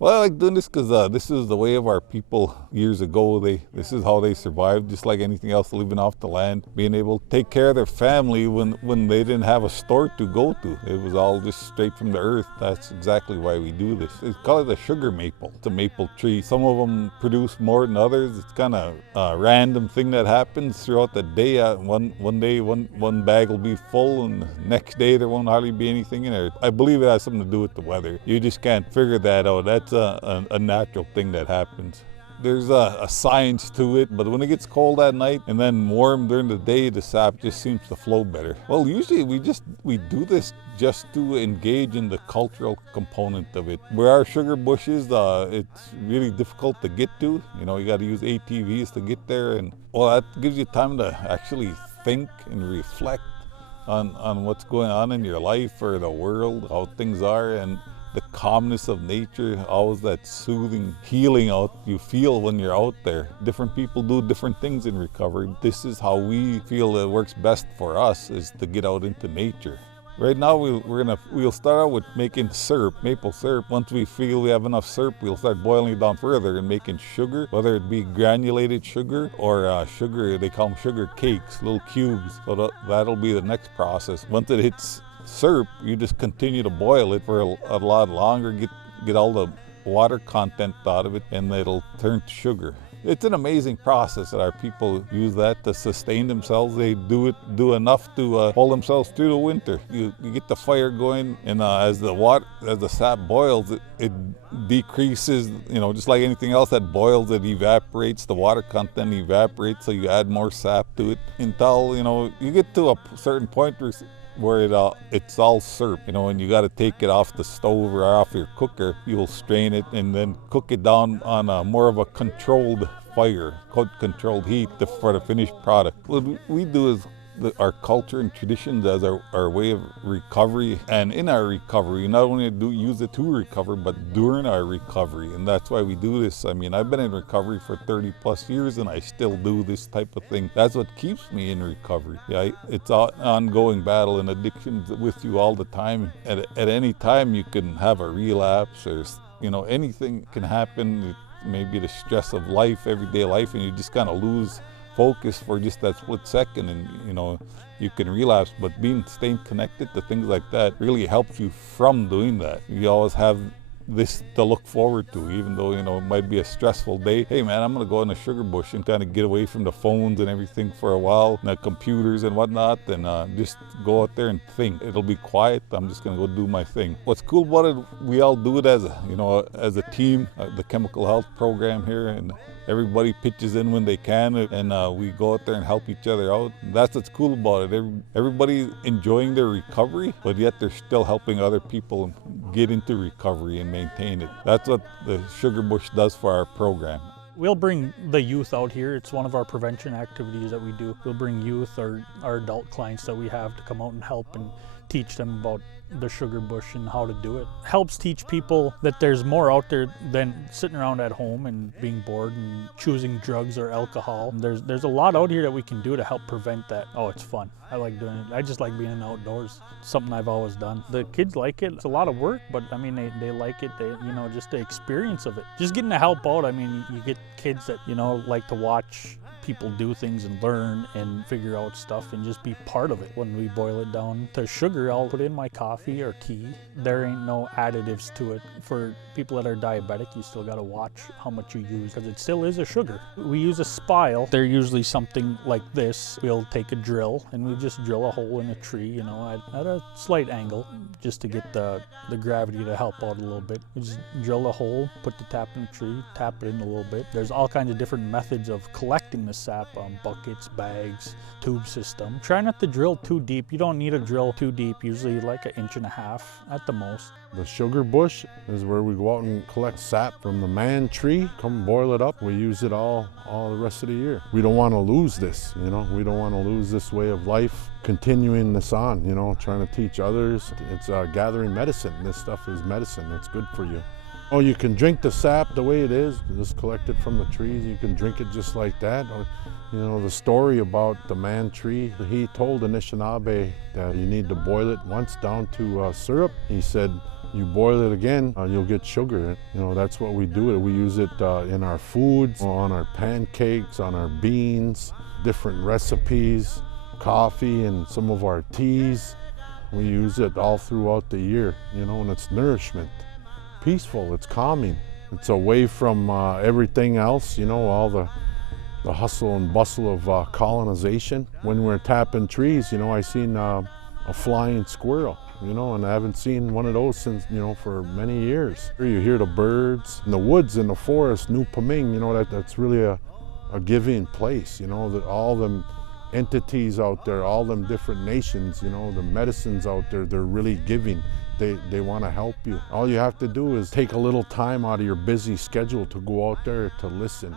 Well, I like doing this because this is the way of our people years ago. This is how they survived, just like anything else, living off the land, being able to take care of their family when they didn't have a store to go to. It was all just straight from the earth. That's exactly why we do this. It's called a sugar maple. It's a maple tree. Some of them produce more than others. It's kind of a random thing that happens throughout the day. One day, one bag will be full, and the next day there won't hardly be anything in there. I believe it has something to do with the weather. You just can't figure that out. That's a natural thing that happens. There's a science to it, but when it gets cold at night and then warm during the day, the sap just seems to flow better. Well, usually we do this just to engage in the cultural component of it. Where our sugar bushes, it's really difficult to get to. You know, you got to use ATVs to get there, and well, that gives you time to actually think and reflect on what's going on in your life or the world, how things are, and the calmness of nature, always that soothing, healing out you feel when you're out there. Different people do different things in recovery. This is how we feel it works best for us, is to get out into nature. Right now we'll start out with making syrup, maple syrup. Once we feel we have enough syrup, we'll start boiling it down further and making sugar, whether it be granulated sugar or sugar, they call them sugar cakes, little cubes. So that'll be the next process. Once it hits syrup, you just continue to boil it for a lot longer, get all the water content out of it, and it'll turn to sugar. It's an amazing process that our people use that to sustain themselves. They do enough to hold themselves through the winter. You get the fire going, and as the sap boils, it decreases. You know, just like anything else that boils, it evaporates. The water content evaporates, so you add more sap to it until you get to a certain point where it's all syrup, and you got to take it off the stove or off your cooker. You'll strain it and then cook it down on more of a controlled fire, controlled heat for the finished product. What we do is our culture and traditions as our way of recovery, and in our recovery, not only do use it to recover, but during our recovery, and that's why we do this. I mean, I've been in recovery for 30 plus years and I still do this type of thing. That's what keeps me in recovery. Yeah, it's an ongoing battle, and addiction's with you all the time. At any time you can have a relapse, or anything can happen. Maybe the stress of life, everyday life, and you just kind of lose focus for just that split second, and you can relapse. But staying connected to things like that really helps you from doing that. You always have this to look forward to, even though it might be a stressful day. Hey man, I'm gonna go in a sugar bush and kind of get away from the phones and everything for a while, and the computers and whatnot, and just go out there and think. It'll be quiet. I'm just gonna go do my thing. What's cool about it, we all do it as a team. The chemical health program here, and everybody pitches in when they can, and we go out there and help each other out. That's what's cool about it. Everybody's enjoying their recovery, but yet they're still helping other people get into recovery and maintain it. That's what the Sugar Bush does for our program. We'll bring the youth out here. It's one of our prevention activities that we do. We'll bring youth or our adult clients that we have to come out and help and teach them about the sugar bush and how to do it. Helps teach people that there's more out there than sitting around at home and being bored and choosing drugs or alcohol. There's a lot out here that we can do to help prevent that. Oh, it's fun. I like doing it. I just like being outdoors. It's something I've always done. The kids like it. It's a lot of work, but I mean, they like it. Just the experience of it. Just getting to help out. I mean, you get kids that, like to watch people do things and learn and figure out stuff and just be part of it. When we boil it down to sugar, I'll put in my coffee or tea. There ain't no additives to it. For people that are diabetic, you still gotta watch how much you use, because it still is a sugar. We use a spile. They're usually something like this. We'll take a drill and we just drill a hole in a tree, at a slight angle, just to get the gravity to help out a little bit. We just drill a hole, put the tap in the tree, tap it in a little bit. There's all kinds of different methods of collecting the sap, buckets, bags, tube system. Try not to drill too deep. You don't need to drill too deep, usually like 1.5 inches at the most. The sugar bush is where we go out and collect sap from the man tree, come boil it up. We use it all the rest of the year. We don't want to lose this, we don't want to lose this way of life, continuing this on, trying to teach others. It's gathering medicine. This stuff is medicine. It's good for you. Oh, you can drink the sap the way it is, just collect it from the trees. You can drink it just like that. Or, the story about the man tree, he told Anishinaabe that you need to boil it once down to syrup. He said, You boil it again, you'll get sugar. You know, that's what we do. We use it in our foods, on our pancakes, on our beans, different recipes, coffee, and some of our teas. We use it all throughout the year, you know, and it's nourishment. Peaceful, it's calming. It's away from everything else, you know, all the hustle and bustle of colonization. When we're tapping trees, you know, I seen a flying squirrel, you know, and I haven't seen one of those since, you know, for many years. You hear the birds in the woods, in the forest, New Paming, you know, that's really a giving place, you know, that all them entities out there, all them different nations, you know, the medicines out there, they're really giving. They want to help you. All you have to do is take a little time out of your busy schedule to go out there to listen.